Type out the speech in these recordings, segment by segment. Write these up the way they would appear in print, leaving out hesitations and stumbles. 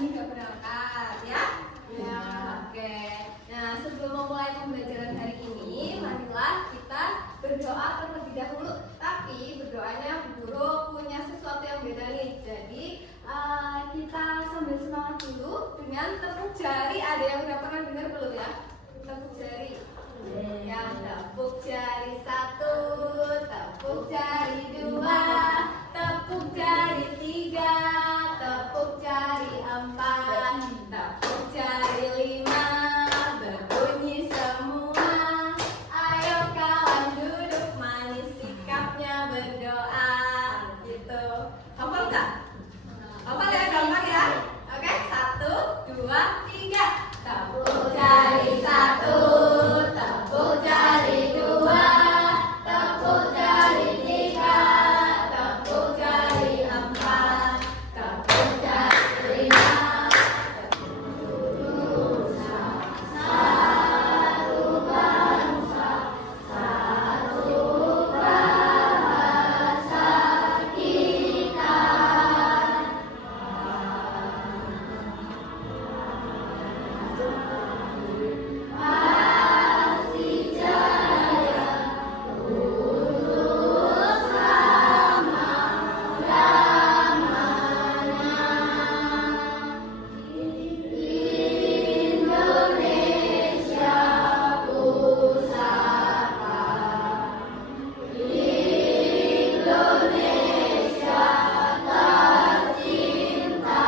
ini udah berangkat ya? Ya. Oke. Nah, sebelum memulai pembelajaran hari ini, marilah kita berdoa terlebih dahulu. Tapi berdoanya Bu Guru punya sesuatu yang beda nih. Jadi kita sambil semangat dulu dengan tepuk jari. Ada yang udah pernah dengar belum ya? Tepuk jari. Yang tepuk jari 1, tepuk jari 2, tepuk jari 3, tepuk jari 4, tepuk jari 5, berbunyi semua. Ayo kawan duduk manis, sikapnya berdoa. Gitu. Hafal nggak? Hafal ya, gampang ya. Oke, 1, 2, 3. Tepuk jari 1, tepuk jari 2, tepuk jari 3, tepuk jari 4, tepuk jari 5. Satu bangsa, satu bahasa kita. Pasti jaya, lurus selama-lamanya. Indonesia pusaka, Indonesia tercinta,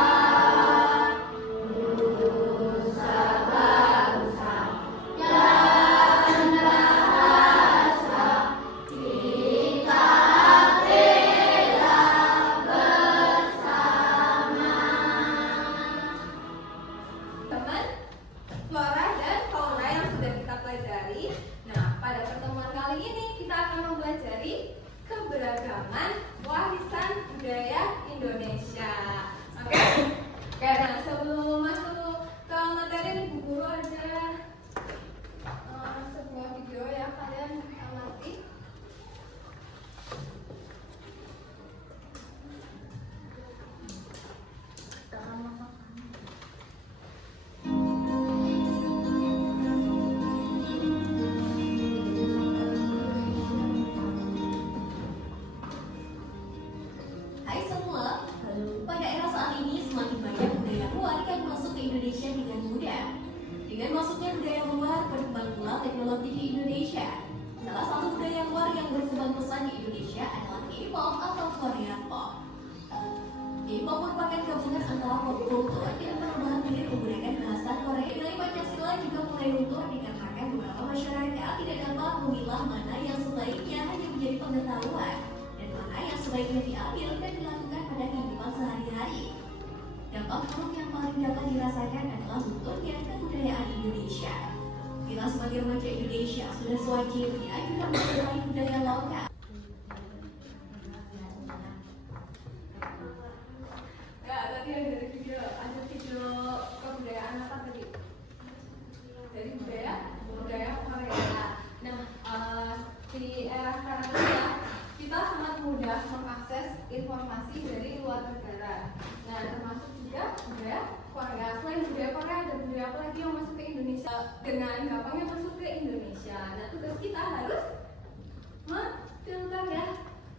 nusa bangsa dan bahasa kita bela bersama. Teman, flora dan fauna yang sudah kita pelajari. Nah, pada pertemuan kali ini kita akan mempelajari keberagaman warisan budaya Indonesia. Oke? Karena sebelum masuk ke materi nih, Bu Guru ada sebuah video ya, kalian amati. Hai semua, pada era saat ini semakin banyak budaya luar yang masuk ke Indonesia dengan mudah. Dengan masuknya budaya luar, berkembang pula teknologi di Indonesia. Salah satu budaya luar yang berkembang pesat di Indonesia adalah K-pop atau Korean pop. K-pop merupakan gabungan antara pop kultur dan perubahan diri menggunakan bahasa Korea. Nilai Pancasila juga mulai luntur dikarenakan beberapa masyarakat tidak dapat memilah mana yang sebaiknya hanya menjadi pengetahuan dan mana yang sebaiknya diambil dan dilakukan pada kehidupan sehari-hari. Dampak buruk yang paling dapat dirasakan adalah lunturnya kebudayaan Indonesia. Kita sebagai remaja Indonesia sudah sewajibnya juga mempelajari budaya lokal. Ya, tadi yang dari video, ada video kebudayaan apa tadi? Dari budaya Korea. Nah, di era sekarang ini ya, kita sangat mudah mengakses informasi dari luar negara. Nah, termasuk juga budaya Korea. Selain budaya Korea, ada budaya apa lagi yang masuk ke Indonesia? Dengan gampangnya masuk ke Indonesia. Nah, tugas kita harus memfilter ya,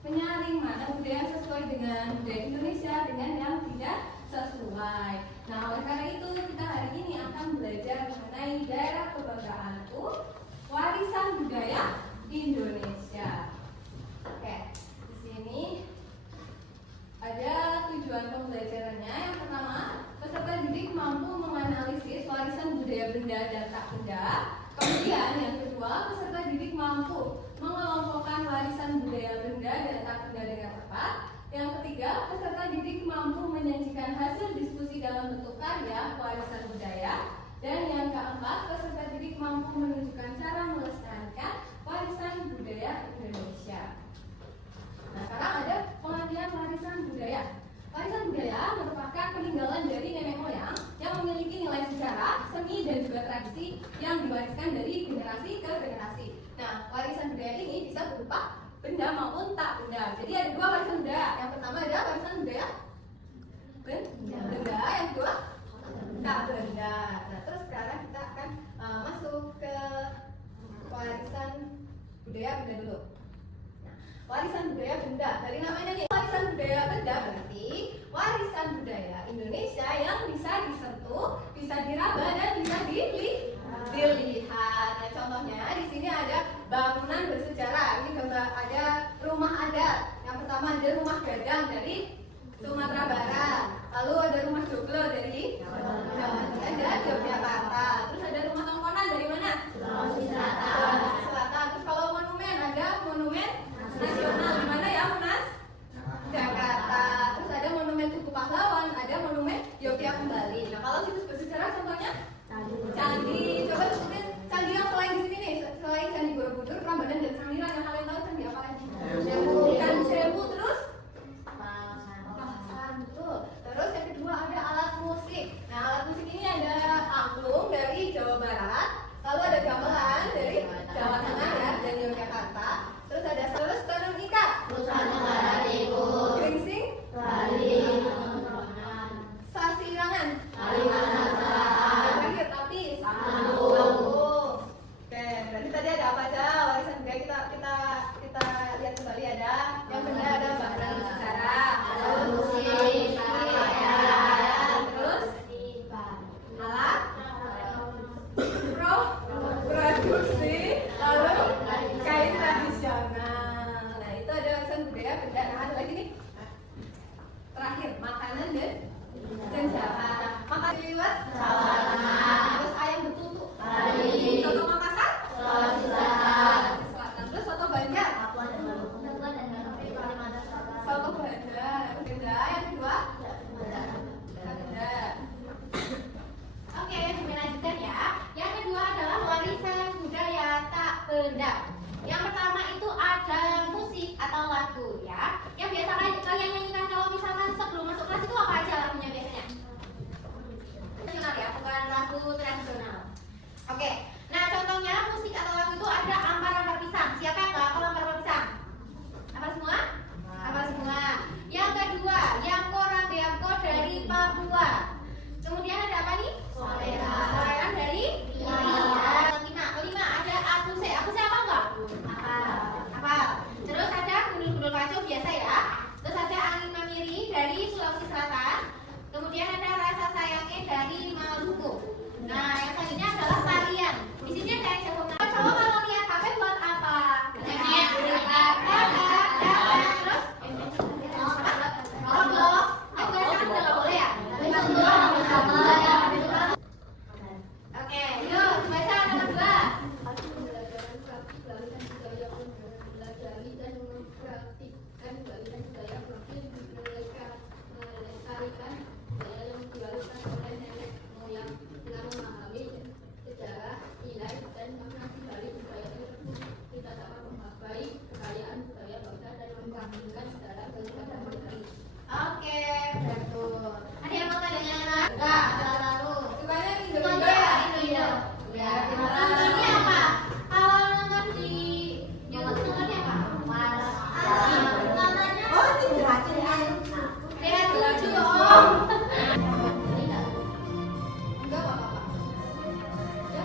menyaring mana budaya yang sesuai dengan budaya Indonesia dengan yang tidak sesuai. Nah, oleh karena itu kita hari ini akan belajar mengenai daerah kebanggaanku, warisan budaya Indonesia. Oke, di sini ada tujuan pembelajarannya. Yang pertama, peserta didik mampu menganalisis warisan budaya benda dan tak benda. Kemudian yang kedua, peserta didik mampu mengelompokkan warisan budaya benda dan tak benda dengan tepat. Yang ketiga, peserta didik mampu menyajikan hasil diskusi dalam bentuk karya warisan budaya. Dan yang keempat, peserta didik mampu menunjukkan cara melestarikan warisan budaya Indonesia. Nah, sekarang ada pengertian warisan budaya. Warisan budaya merupakan peninggalan dari nenek moyang yang memiliki nilai sejarah, seni, dan juga tradisi yang diwariskan dari generasi ke generasi. Nah, warisan budaya ini bisa berupa benda maupun tak benda. Jadi ada dua warisan budaya. Yang pertama ada warisan budaya benda, yang kedua bangunan bersejarah. Ini gambar ada rumah adat. Yang pertama ada rumah gadang dari Sumatera Barat. Lalu ada rumah joglo dari Jawa Tengah, Yogyakarta. Terus ada rumah tongkonan dari mana? Sulawesi Selatan. Terus kalau monumen ada monumen nasional di mana ya, Mas? Jakarta. Terus ada monumen Tugu Pahlawan, ada monumen Yogyakarta kembali. Nah, kalau situs bersejarah contohnya candi. Coba sebutin candi yang selain di sini nih, selain Candi Borobudur, Prambanan dan Sangiran, yang kalian tahu candi apa lagi? Candi Sewu, terus betul. Terus yang kedua ada alat musik. Nah, alat musik ini ada angklung dari Jawa Barat, lalu ada gamelan dari Jawa Tengah ya dan Yogyakarta. Terus ada tenun ikat, geringsing, sasirangan, terakhir tapis, Oke, berarti tadi ada apa aja warisan budaya kita lihat kembali. Ada yang benar, ada bangunan bersejarah, ada musik, terus alat produksi, lalu kain tradisional. Nah, itu ada warisan budaya benda. Nah, ada lagi nih terakhir makanan dan jalan. Makan liwet, terus ayam betutu, soto Makassar, Selatan, terus soto Banjar, soto Banda, yang kedua Banda. Oke, dilanjutkan ya. Yang kedua adalah warisan budaya tak benda. Yang pertama itu ada musik atau lagu ya. Yang biasa kalian nyanyikan kalau misalkan sebelum masuk kelas itu apa aja lagunya biasanya? Tradisional ya, bukan lagu tradisional. Oke, nah contohnya musik atau lagu itu ada ampar-ampar pisang. Siapa yang nggak hafal ampar-ampar pisang? Apa semua? Apa semua? Yang kedua, Yamko dari Papua. Kemudian ada apa nih? Soleran dari kelima ada Akuse apa enggak? Apa? Terus ada gundul-gundul pacu biasa ya. Terus ada angin mamiri dari Sulawesi Selatan. Kemudian ada rasa sayangnya dari Maluku. Nah, yang selanjutnya adalah tarian. Di sini ada yang jago. Coba kalau lihat HP buat apa? Oke, yuk baca nomor 2. Oke, betul. Ada yang mau tanya dengan enggak? Lalu Sukanya Indo. Ya, nontonnya apa? Kalau nonton di YouTube nontonnya apa? Nontonnya Dia 7 Om. enggak apa-apa. Ya.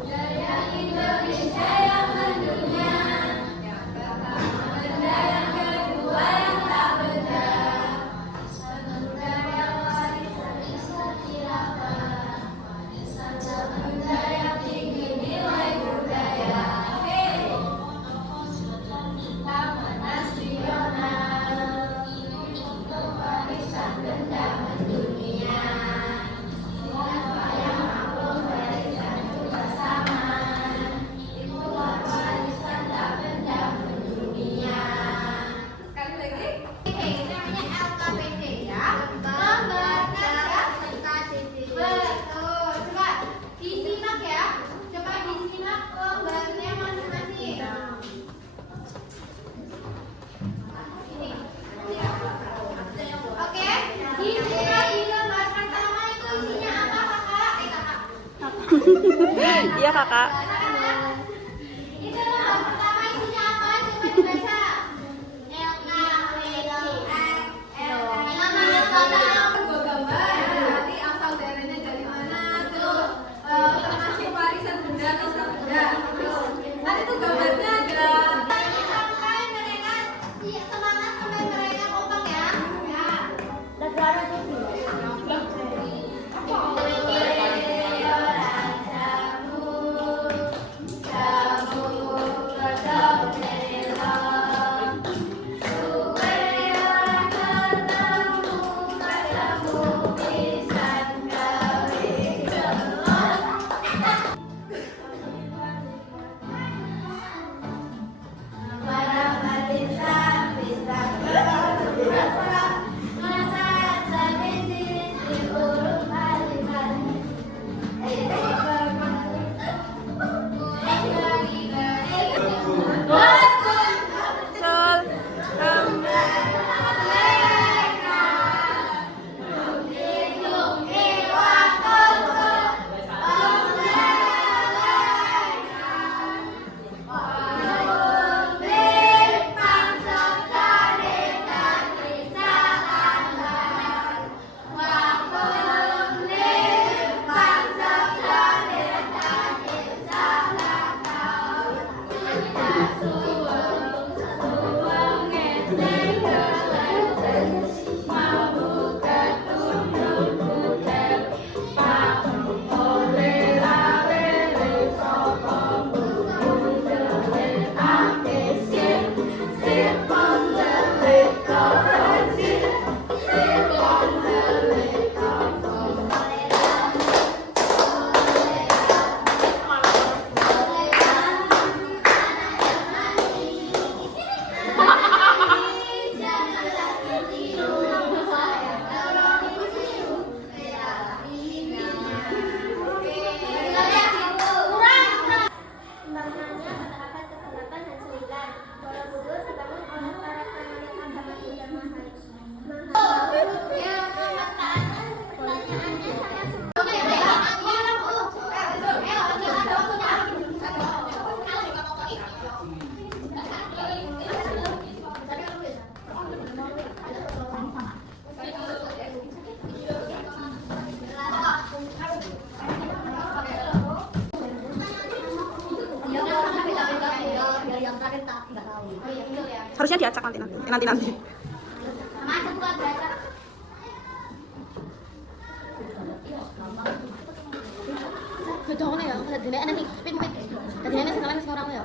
Budaya Indonesia yang mendunia. Yang pertama Benda yang kedua yang tak benda. Budaya warisan istilahkan. Benda yang tinggi nilai budaya. Taman nasional. Warisan benda mendunia. Apa yang angklung warisan juga sama. Itulah warisan tak benda mendunia. sekali lagi. Ini namanya LKPD ya. Lembaga Betul. Coba disimak ya. Coba disimak lembaganya masing-masing. Ini. Oke. Disimak di lembar pertama itu isinya apa kakak? Kakak. Iya kakak. Itu lembar pertama isinya apa? Coba dibaca. Dua gambar, nanti asal daerahnya dari mana, terus termasuk warisan benda atau tak benda. Terus nanti tuh gambarnya ada. Sampai mereka semangat sampai mereka kompak ya. Kalian tak nggak tahu. Oh iya betul ya. Harusnya diacak nanti. Sama aja bukan belajar. Betul ya. Tadi nanti, tapi tadi nanti sekarang ya.